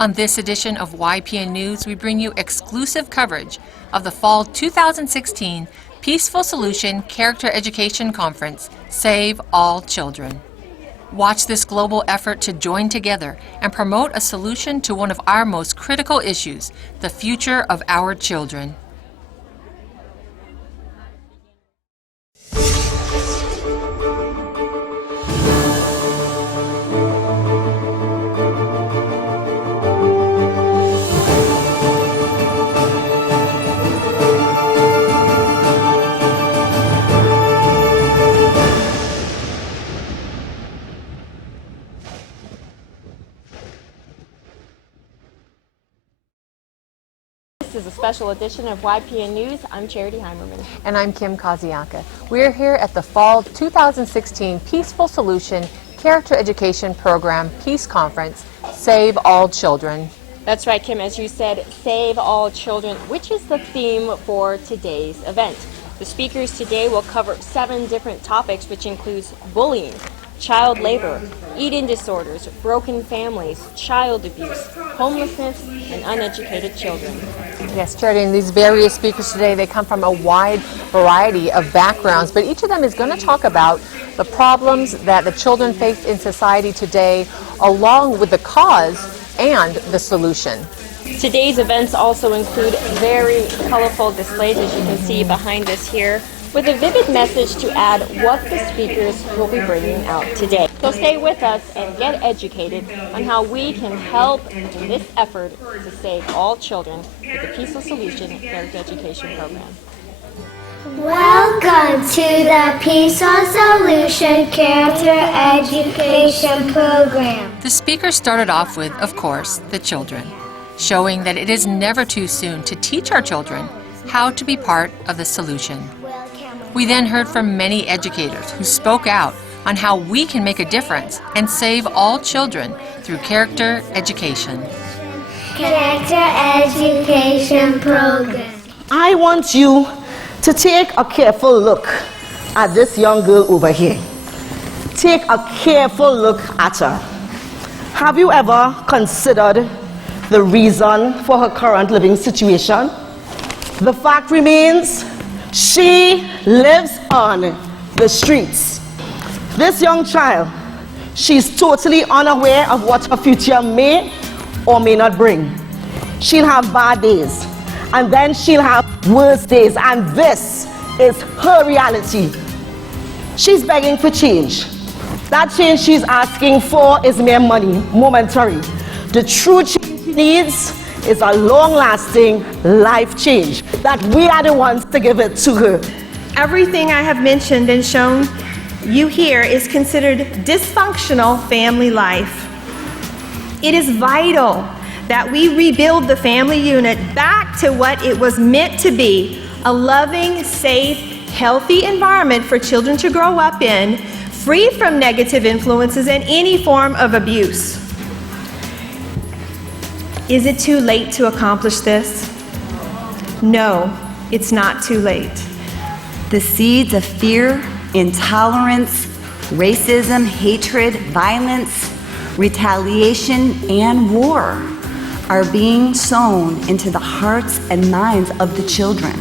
On this edition of YPN News, we bring you exclusive coverage of the Fall 2016 Peaceful Solution Character Education Conference, Save All Children. Watch this global effort to join together and promote a solution to one of our most critical issues, the future of our children. This is a special edition of YPN News. I'm Charity Heimerman. And I'm Kim Kaziaka. We're here at the Fall 2016 Peaceful Solution Character Education Program Peace Conference, Save All Children. That's right, Kim. As you said, Save All Children, which is the theme for today's event. The speakers today will cover 7 different topics, which includes bullying, child labor, eating disorders, broken families, child abuse, homelessness, and uneducated children. Yes, Charity, and these various speakers today, they come from a wide variety of backgrounds, but each of them is going to talk about the problems that the children face in society today, along with the cause and the solution. Today's events also include very colorful displays, as you can see behind us here, with a vivid message to add what the speakers will be bringing out today. So stay with us and get educated on how we can help in this effort to save all children with the Peaceful Solution Character Education Program. Welcome to the Peaceful Solution Character Education Program. The speakers started off with, of course, the children, showing that it is never too soon to teach our children how to be part of the solution. We then heard from many educators who spoke out on how we can make a difference and save all children through character education. Character Education Program. I want you to take a careful look at this young girl over here. Take a careful look at her. Have you ever considered the reason for her current living situation? The fact remains, she lives on the streets. This young child, she's totally unaware of what her future may or may not bring. She'll have bad days, and then she'll have worse days, and this is her reality. She's begging for change. That change she's asking for is mere money, momentary. The true change she needs is a long-lasting life change that we are the ones to give it to her. Everything I have mentioned and shown you here is considered dysfunctional family life. It is vital that we rebuild the family unit back to what it was meant to be, a loving, safe, healthy environment for children to grow up in, free from negative influences and any form of abuse. Is it too late to accomplish this? No, it's not too late. The seeds of fear, intolerance, racism, hatred, violence, retaliation, and war are being sown into the hearts and minds of the children.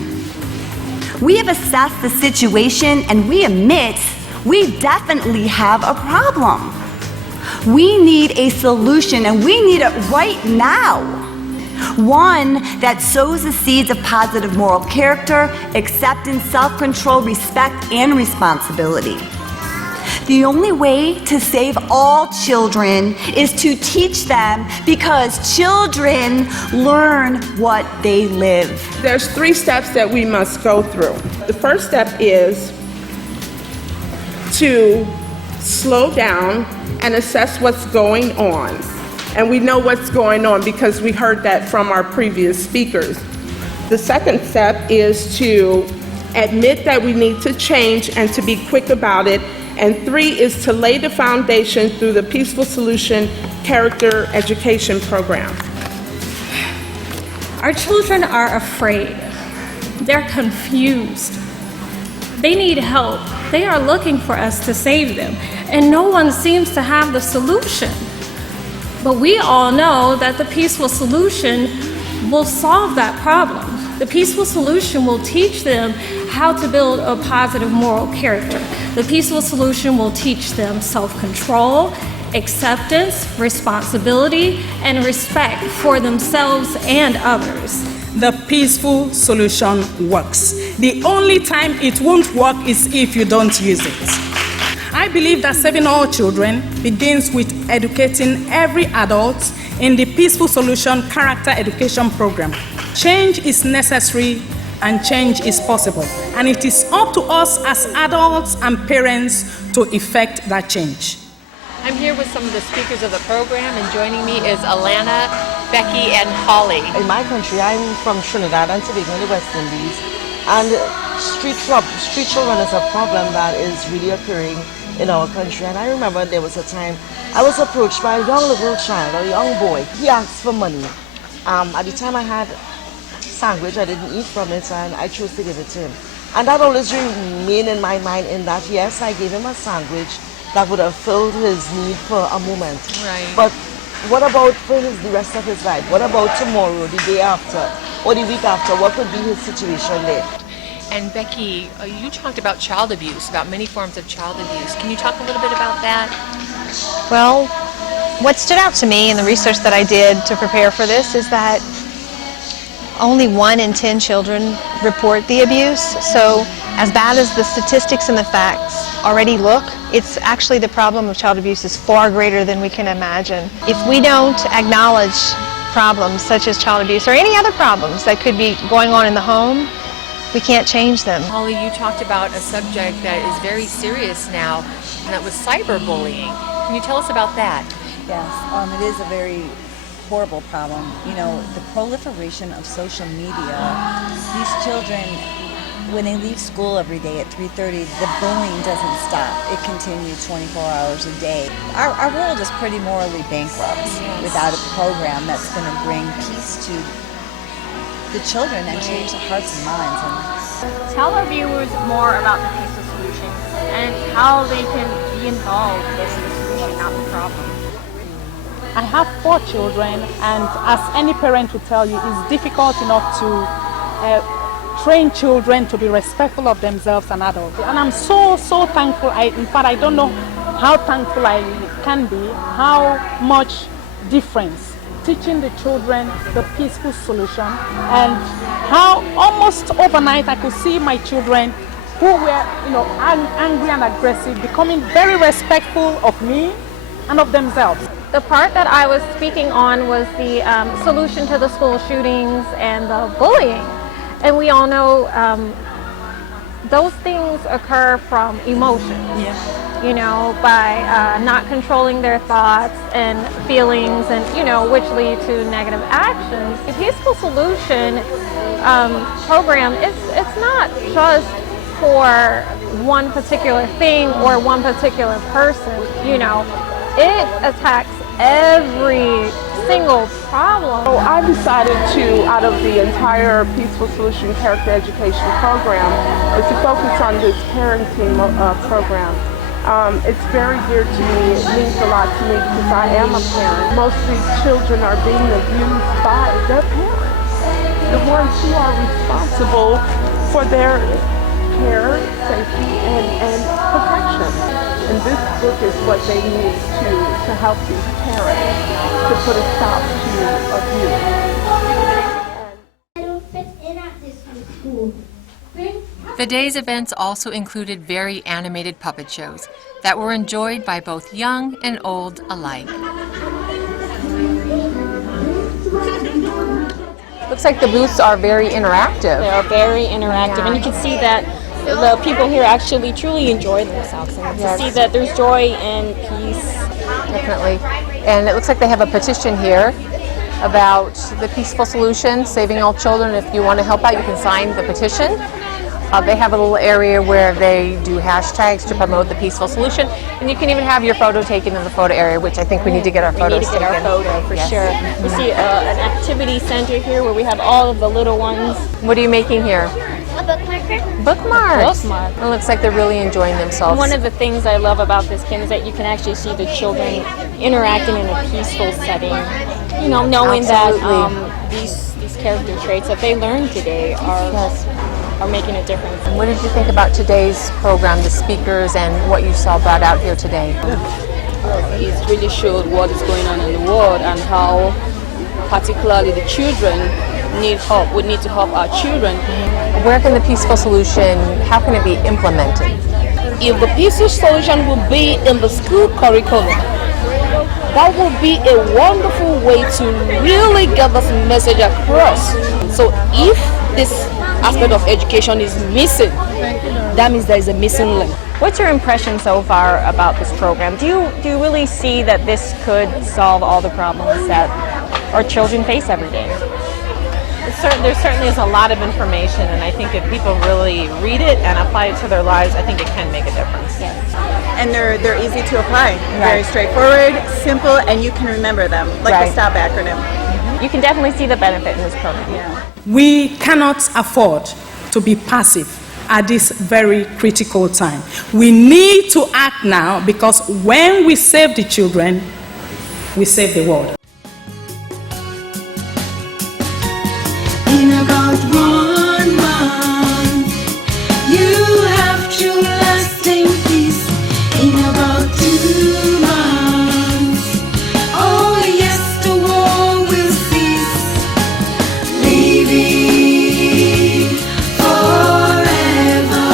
We have assessed the situation and we admit we definitely have a problem. We need a solution, and we need it right now. One that sows the seeds of positive moral character, acceptance, self-control, respect, and responsibility. The only way to save all children is to teach them, because children learn what they live. There's 3 steps that we must go through. The first step is to slow down and assess what's going on. And we know what's going on because we heard that from our previous speakers. The second step is to admit that we need to change and to be quick about it. And 3 is to lay the foundation through the Peaceful Solution Character Education Program. Our children are afraid. They're confused. They need help. They are looking for us to save them, and no one seems to have the solution. But we all know that the peaceful solution will solve that problem. The peaceful solution will teach them how to build a positive moral character. The peaceful solution will teach them self-control, acceptance, responsibility, and respect for themselves and others. The peaceful solution works. The only time it won't work is if you don't use it. I believe that saving all children begins with educating every adult in the Peaceful Solution Character Education Program. Change is necessary and change is possible. And it is up to us as adults and parents to effect that change. I'm here with some of the speakers of the program, and joining me is Alana, Becky, and Holly. In my country, I'm from Trinidad and Tobago in the West Indies, and street children is a problem that is really occurring in our country. And I remember there was a time I was approached by a young little child, a young boy. He asked for money. At the time I had sandwich, I didn't eat from it, and I chose to give it to him. And that always remained in my mind, in that yes, I gave him a sandwich that would have filled his need for a moment. Right. But what about for the rest of his life? What about tomorrow, the day after, or the week after? What would be his situation there? And Becky, you talked about child abuse, about many forms of child abuse. Can you talk a little bit about that? Well, what stood out to me in the research that I did to prepare for this is that only 1 in 10 children report the abuse. So as bad as the statistics and the facts already look, it's actually the problem of child abuse is far greater than we can imagine. If we don't acknowledge problems such as child abuse or any other problems that could be going on in the home, we can't change them. Holly, you talked about a subject that is very serious now, and that was cyberbullying. Can you tell us about that? Yes, it is a very horrible problem. You know, the proliferation of social media, these children, when they leave school every day at 3:30, the bullying doesn't stop. It continues 24 hours a day. Our world is pretty morally bankrupt without a program that's going to bring peace to the children and change the hearts and minds. And Tell our viewers more about the peaceful solution and how they can be involved in the solution, not the problem. I have 4 children, and as any parent will tell you, it's difficult enough to train children to be respectful of themselves and adults. And I'm so thankful. In fact, I don't know how thankful I can be, how much difference teaching the children the peaceful solution, and how almost overnight I could see my children who were, angry and aggressive becoming very respectful of me and of themselves. The part that I was speaking on was the solution to the school shootings and the bullying. And we all know those things occur from emotions, by not controlling their thoughts and feelings, and, which lead to negative actions. The Peaceful Solution program, it's not just for one particular thing or one particular person, It attacks every single problem. So I decided to, out of the entire Peaceful Solution Character Education program, is to focus on this parenting program. It's very dear to me. It means a lot to me because I am a parent. Most of these children are being abused by their parents, the ones who are responsible for their care, safety, and protection. And this book is what they need to help these parents to put a stop to abuse. The day's events also included very animated puppet shows that were enjoyed by both young and old alike. Looks like the booths are very interactive. They are very interactive, and you can see that the people here actually truly enjoy themselves, and to see that there's joy and peace. Definitely. And it looks like they have a petition here about the peaceful solution, saving all children. If you want to help out, you can sign the petition. They have a little area where they do hashtags to promote the peaceful solution, and you can even have your photo taken in the photo area, which I think we need to get our photos taken. We need to get our photo, for sure. You see an activity center here where we have all of the little ones. What are you making here? A bookmarker? Bookmarks. Bookmark. It looks like they're really enjoying themselves. One of the things I love about this, Kim, is that you can actually see the children interacting in a peaceful setting. You know, knowing that these character traits that they learned today are making a difference. What did you think about today's program, the speakers, and what you saw brought out here today? It really showed what is going on in the world and how particularly the children need help. We need to help our children. Where can the peaceful solution, how can it be implemented? If the peaceful solution will be in the school curriculum, that will be a wonderful way to really get this message across. So if this aspect of education is missing, that means there is a missing link. What's your impression so far about this program? Do you really see that this could solve all the problems that our children face every day? There certainly is a lot of information, and I think if people really read it and apply it to their lives, I think it can make a difference. Yes. And they're easy to apply. Very straightforward, simple, and you can remember them, like the STOP acronym. You can definitely see the benefit in this program. Yeah. We cannot afford to be passive at this very critical time. We need to act now, because when we save the children, we save the world. In about 1 month, you have true lasting peace. In about 2 months, oh yes, the war will cease. Living forever.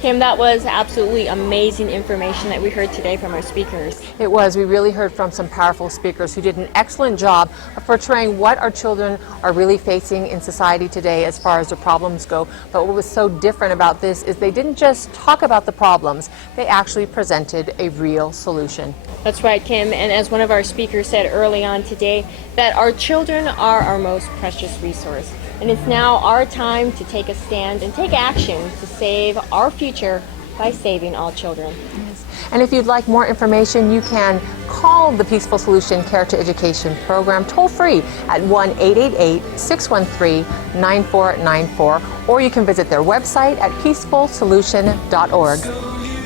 Kim, that was absolutely amazing information that we heard today from our speakers. It was. We really heard from some powerful speakers who did an excellent job of portraying what our children are really facing in society today as far as the problems go. But what was so different about this is they didn't just talk about the problems, they actually presented a real solution. That's right, Kim, and as one of our speakers said early on today, that our children are our most precious resource. And it's now our time to take a stand and take action to save our future by saving all children. Yes. And if you'd like more information, you can call the Peaceful Solution Character Education Program toll-free at 1-888-613-9494, or you can visit their website at peacefulsolution.org.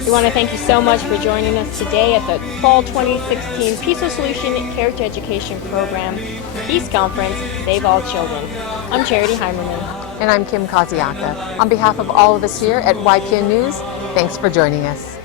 We want to thank you so much for joining us today at the Fall 2016 Peaceful Solution Character Education Program Peace Conference, Save All Children. I'm Charity Heimerman. And I'm Kim Kaziaka. On behalf of all of us here at YPN News, thanks for joining us.